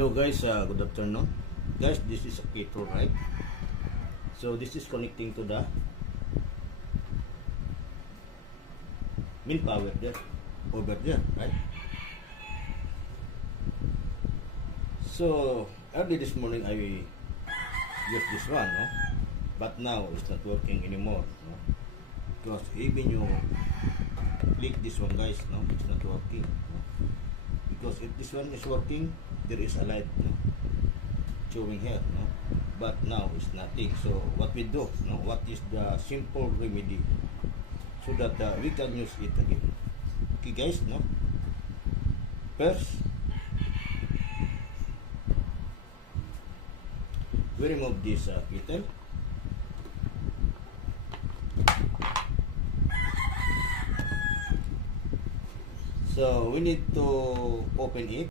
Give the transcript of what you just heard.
Hello guys, good afternoon. Guys, this is a K2, right? So this is connecting to the main power there, over there, right? So early this morning I used this one, no? But now it's not working anymore, no? Because even you click this one, guys, no, it's not working, no? Because if this one is working, there is a light, no, showing here, no, but now it's nothing. So what we do, no, what is the simple remedy so that we can use it again? Okay guys, no, first we remove this kettle. So we need to open it.